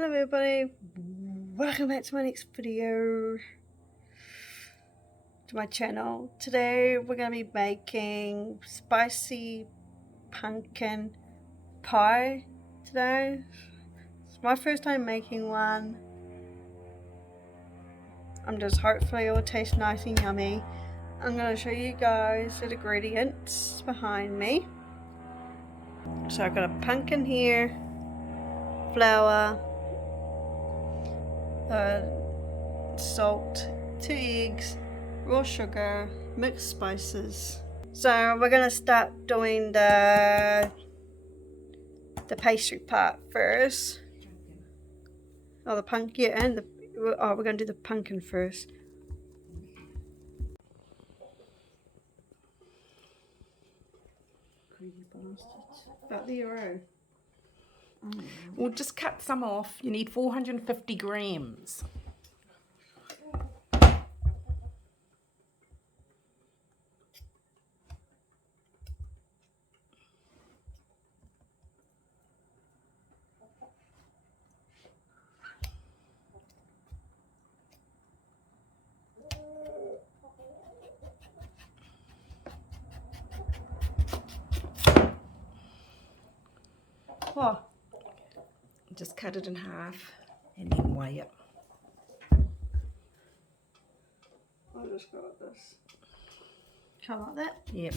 Hello everybody, welcome back to my next video to my channel. Today we're going to be making spicy pumpkin pie today. It's my first time making one. Hopefully it will taste nice and yummy. I'm going to show you guys the ingredients behind me. So I've got a pumpkin here, flour, salt, 2 eggs, raw sugar, mixed spices. So we're gonna start doing the pastry part first. Oh, the pumpkin, yeah, and we're gonna do the pumpkin first. Greedy bastards. About the euro. We'll just cut some off. You need 450 grams. Oh, Just cut it in half and then weigh it. I'll just go like this. Kind of like that? Yep.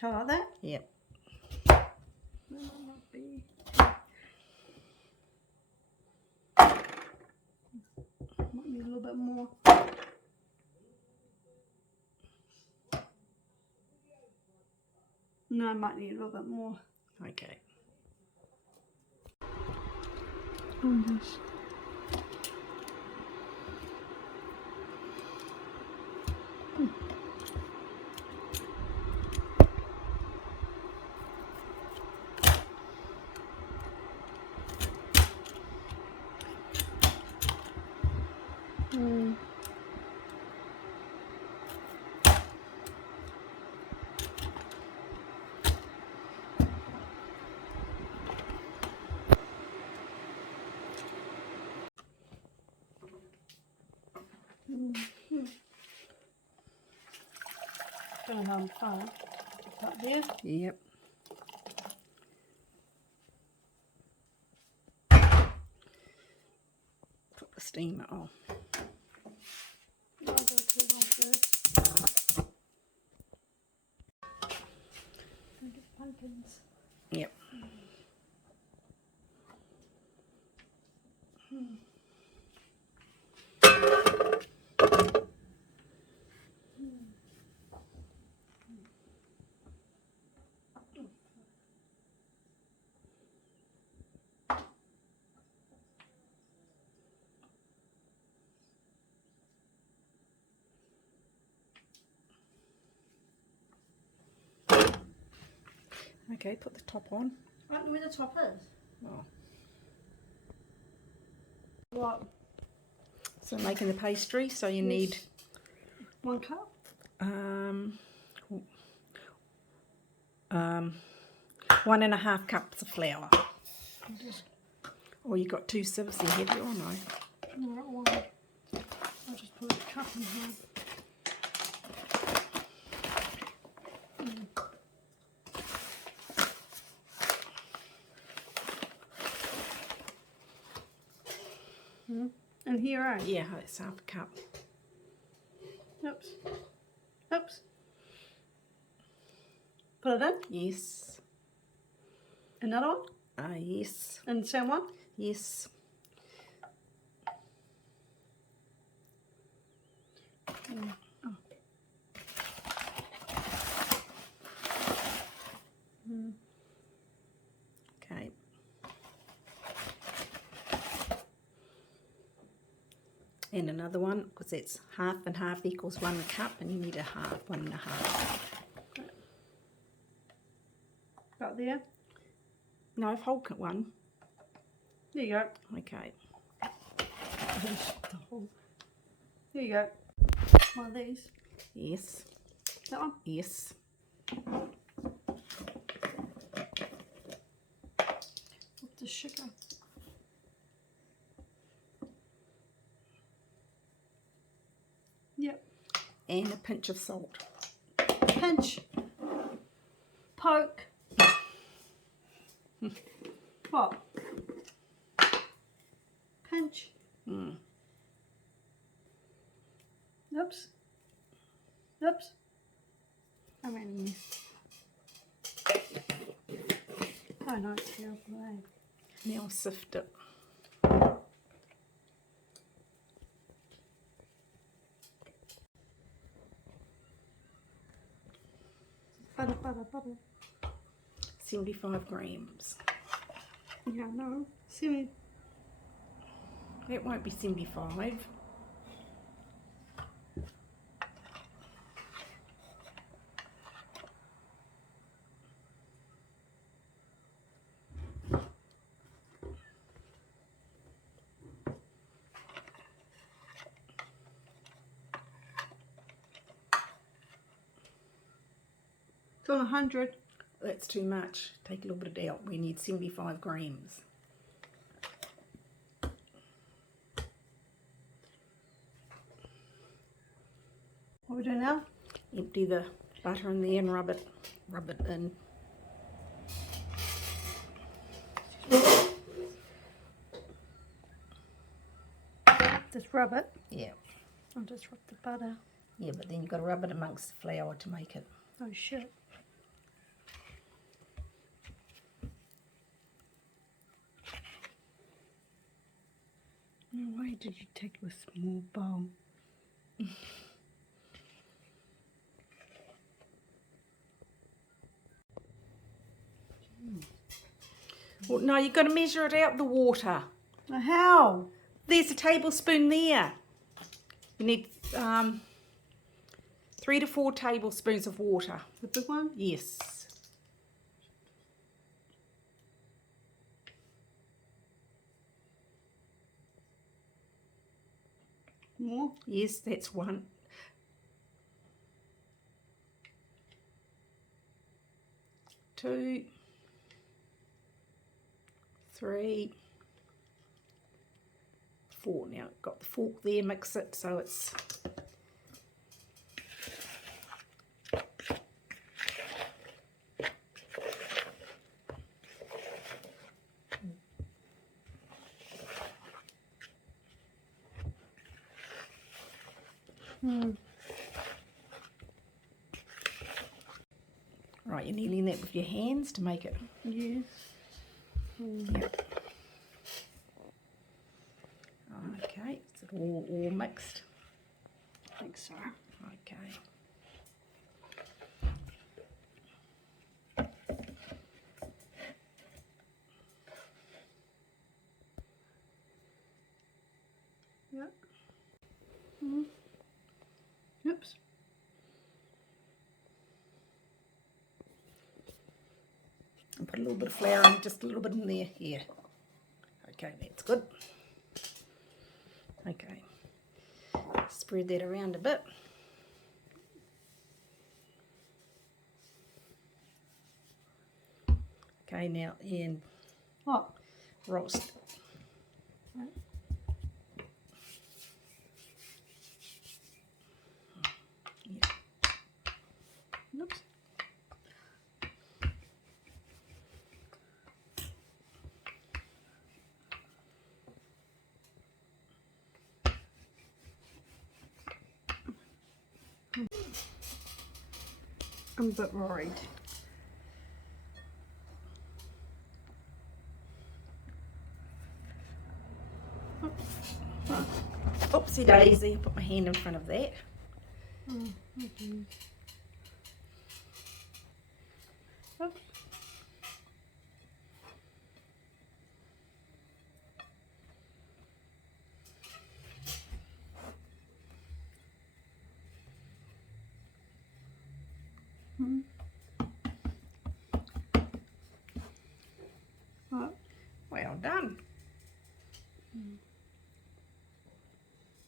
Kind of like that? Yep. That might not be. Might need a little bit more. No, I might need a little bit more. Okay. On this. Gonna have fun. Up there. Yep. Put the steamer on. I'll go to it on first. And get pumpkins. Yep. Okay, put the top on. I don't know where the top is. Oh. What? So making the pastry, so you need 1 cup? 1.5 cups of flour. Just Or you got 2 sieves you have, or no? not one. I'll just put a cup in here. And here, right? Yeah, that's 1/2 cup. Oops. Oops. Put it in. Yes. Another one. Yes. And the same one. Yes. Okay. And another one, because it's 1/2 and 1/2 equals 1 cup, and you need a half, 1.5. About there. No, whole cut one. There you go. Okay. There you go. One of these. Yes. That one. Yes. With the sugar. And a pinch of salt. Pinch. Poke. What? Pinch. Oops. Oops. I mean, I know it's terrible, eh? Now sift it. Butter, butter, butter. 75 grams. Yeah, no. See, It won't be 75. it's on 100. That's too much. Take a little bit of it out. We need 75 grams. What we do now? Empty the butter in there and rub it in. Just rub it. Yeah. I'll just rub the butter. Yeah, but then you've got to rub it amongst the flour to make it. Oh shit. Why did you take a small bowl? Well, no, you've got to measure it out the water. How? There's a tablespoon there. You need 3 to 4 tablespoons of water. The big one? Yes. More? Yes, that's 1. 2, 3, 4. Now, got the fork there, mix it so it's... Right, you're kneading that with your hands to make it. Yes. Yep. Okay, is it all mixed? I think so. Okay. Yep. Mm-hmm. Oops. And put a little bit of flour in, just a little bit in there. Here. Okay, that's good. Okay. Spread that around a bit. Okay, now in What? roast. Right. Yeah. Oops. I'm a bit worried. Oopsie daisy, I put my hand in front of that. Oh, okay. Oops. What? Well done.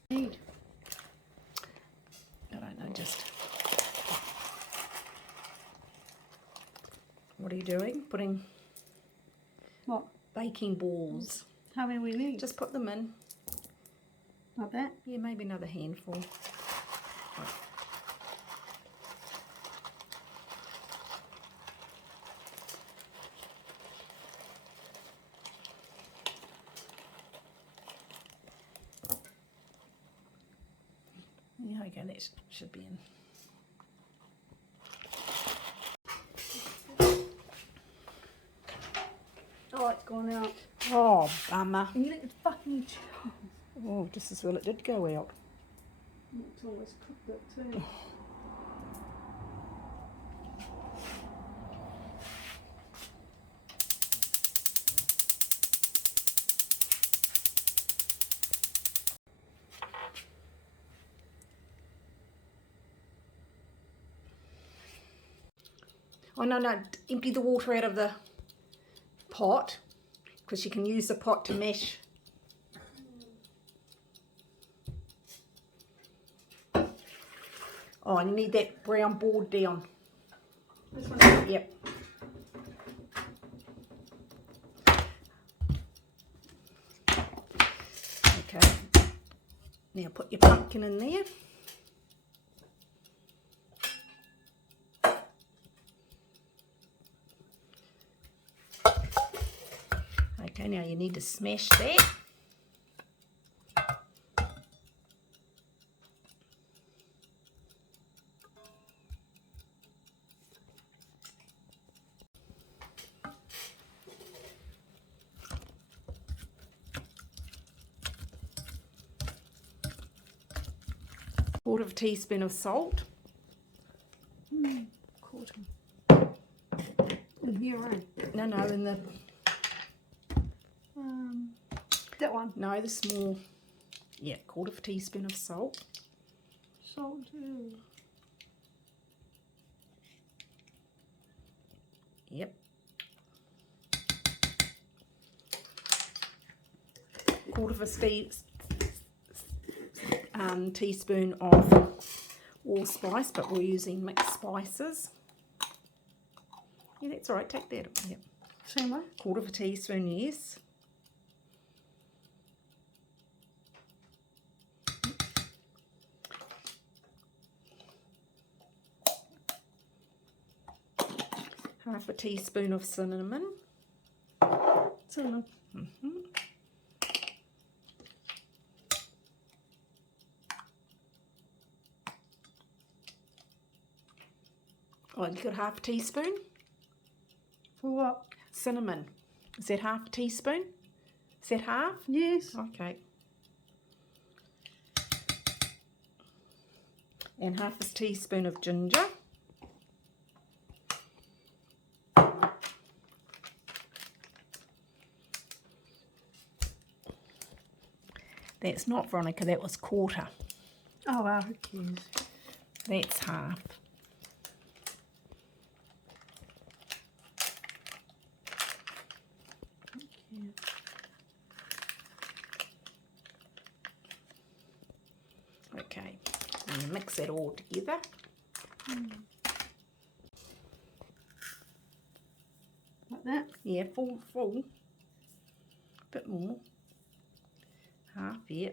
Need. I don't know, just... What are you doing? Putting What? baking balls. How many we need? Just put them in. Like that? Yeah, maybe another handful. Okay, that should be in. Oh, it's gone out. Oh, bummer. And you let it fucking Oh, just as well it did go out. It's always cooked it too. Oh, no, empty the water out of the pot because you can use the pot to mash. Oh, and you need that brown board down. This one? Yep. Okay. Now put your pumpkin in there. Okay, now you need to smash that. Quarter of a teaspoon of salt. Quarter. In here, right? No, in the... That one. No, the small... Yeah, quarter of a teaspoon of salt. Salt too. Yep. Quarter of a teaspoon of allspice, but we're using mixed spices. Yeah, that's all right. Take that. Yep. Same way? Quarter of a teaspoon, yes. Half a teaspoon of cinnamon. Cinnamon. Oh, you got half a teaspoon? For what? Cinnamon. Is that half a teaspoon? Is that half? Yes. Okay. And half a teaspoon of ginger. That's not, Veronica, that was quarter. Oh wow, who cares? That's half. Okay, and you mix it all together. Like that? Yeah, full. Bit more. Half, yeah.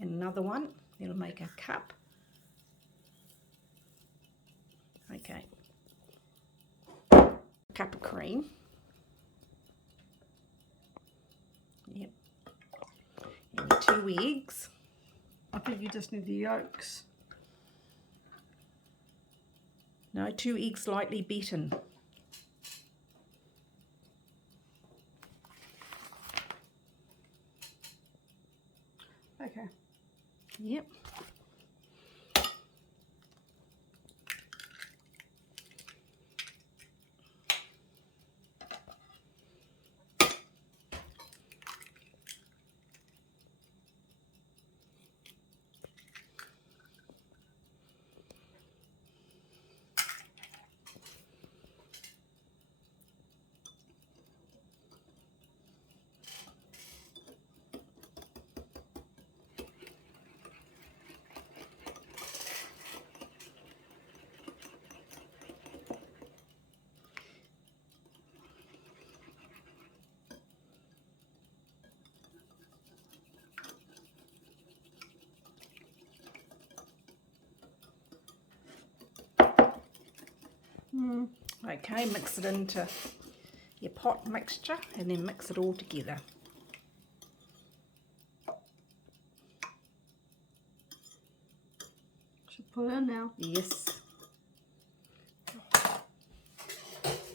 And another one. It'll make a cup. Okay. A cup of cream. Yep. And 2 eggs. I think you just need the yolks. No, 2 eggs lightly beaten. Okay. Yep. Okay, mix it into your pot mixture and then mix it all together. put it in now. Yes.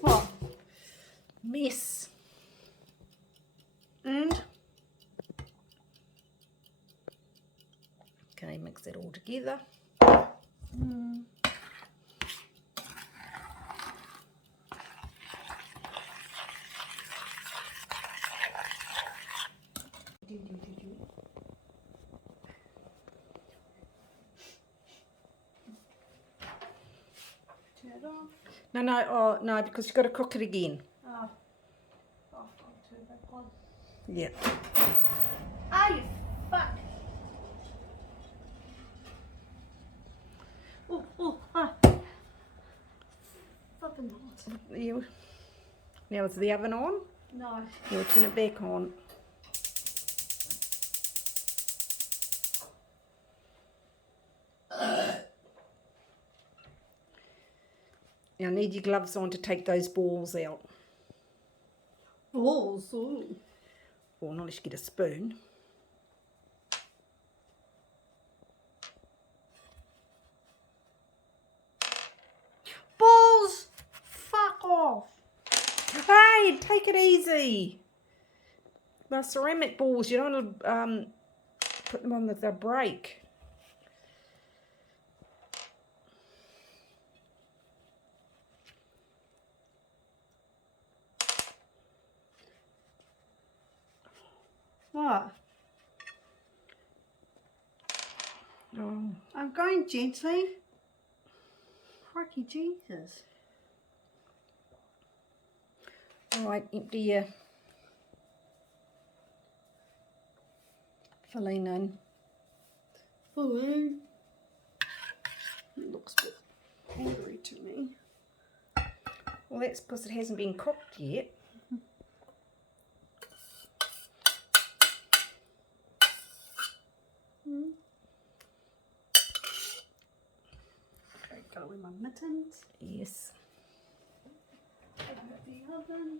What? Mess. And Okay, mix that all together. turn it off. No, because you've got to cook it again. Oh. I'll turn it back on. Yeah. Ah, you fuck. Oh, ah. Fucking hot. Now is the oven on? No. You'll turn it back on. Now need your gloves on to take those balls out. Balls. Ooh. Or not unless you get a spoon. Balls! Fuck off. Hey, take it easy. They're ceramic balls. You don't want to put them on they'll break. What? Oh. I'm going gently. Crikey Jesus. All right, empty your filling in. Balloon. It looks a bit angry to me. Well, that's because it hasn't been cooked yet. Okay, gotta wear my mittens. Yes. Put it in the oven.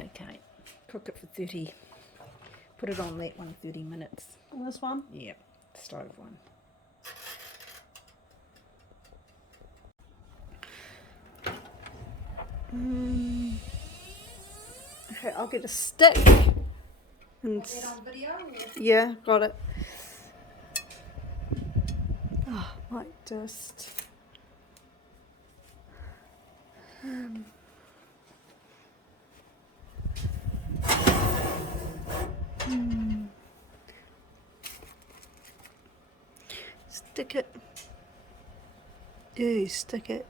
Okay. Cook it for 30. Put it on that one 30 minutes. This one? Yeah, stove one. Okay, I'll get a stick. And Is that on video? yeah, got it. Oh, might just. Stick it. Yeah, stick it.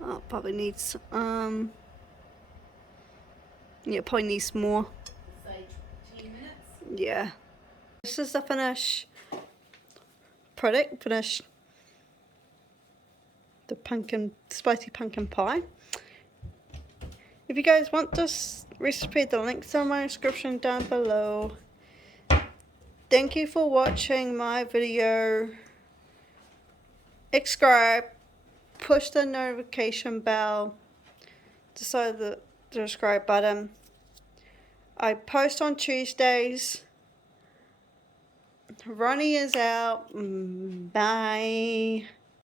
Oh, probably needs yeah, probably needs more. Say 10 minutes. Yeah. This is the finished product. Finished the spicy pumpkin pie. If you guys want this recipe, the links are in my description down below. Thank you for watching my video. Subscribe, push the notification bell, decide the subscribe button. I post on Tuesdays. Ronnie is out. Bye.